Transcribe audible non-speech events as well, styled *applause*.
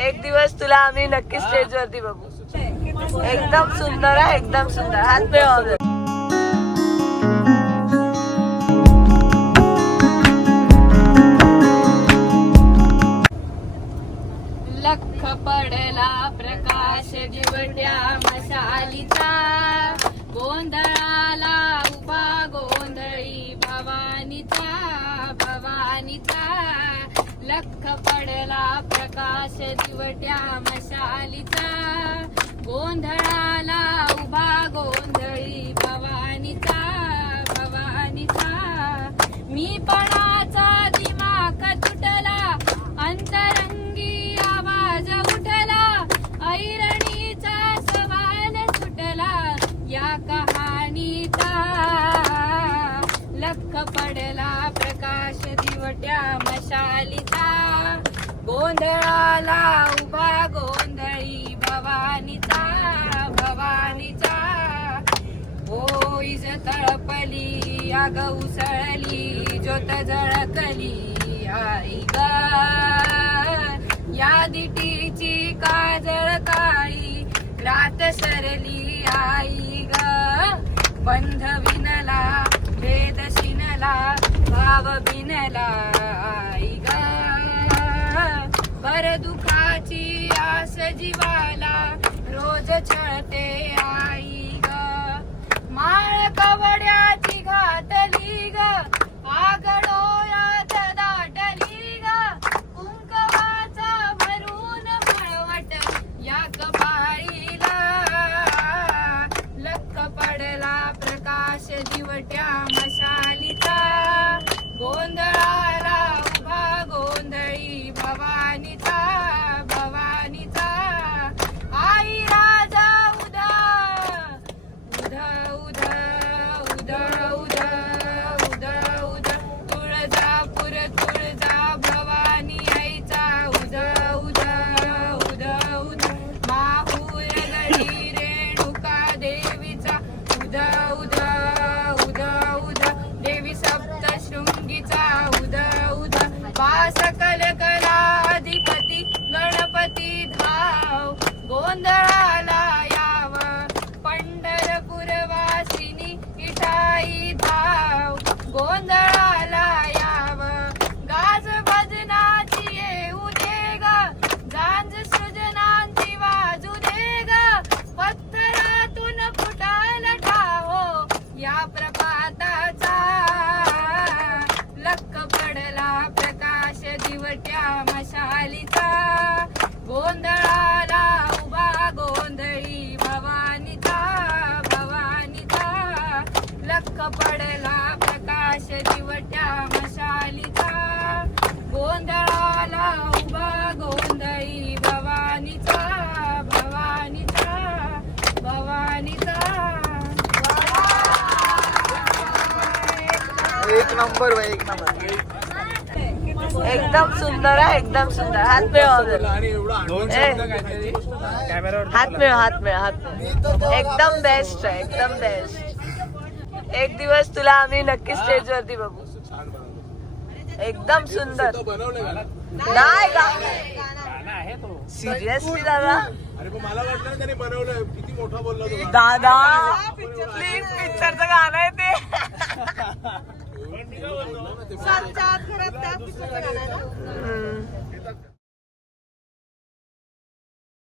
एक दिवस तुला आम्ही नक्की स्टेज वरती बघू. एकदम सुंदर आहे एकदम सुंदर. हात मिळव लख पडला प्रकाश दिवट्या मशालीचा. गोंधळाला उभा गोंधळी भवानीचा भवानीचा. लख पडला प्रकाश दिवट्या मशालीचा. गोंधळाला उभा गोंधळी भवानीचा भवानीचा. मी पणाचा दिमाग तुटला अंतरंगी आवाज उठला. ऐरणीचा सवाल सुटला या कहाणीचा. लख पडला प्रकाश दिवट्या मशालीचा. गोंधळाला उभा गोंधळी भवानीचा भवानीचा. होईज तळपली आग उसळली ज्योत झळकली आई ग. या दिटीची काजळ काळी रात सरली आई ग. बंध विनला भेद शिनला भाव बिनला. आई दुखाची आस जीवाला रोज छळते आई ग. माळ कवड्याची गोंधळाला प्रकाश दिवट्या मशालीचा गोंधळाला उभा गोंधळी भवानीचा भवानीचा भवानीचा. एक नंबर भाई एक नंबर. एकदम सुंदर आहे एकदम सुंदर. हात मिळव हात मिळव हात मिळव हात मिळव. एकदम बेस्ट आहे एकदम बेस्ट एक दिवस तुला आम्ही नक्की स्टेज वरती बघू. एकदम सुंदर. नाही तो. सिरियसली दादा? अरे पण मला वाटलं ना त्याने बनवलं किती मोठा बोलला तो. दादा *laughs* प्लीज पिक्चरचं गाणं आहे ते. *laughs*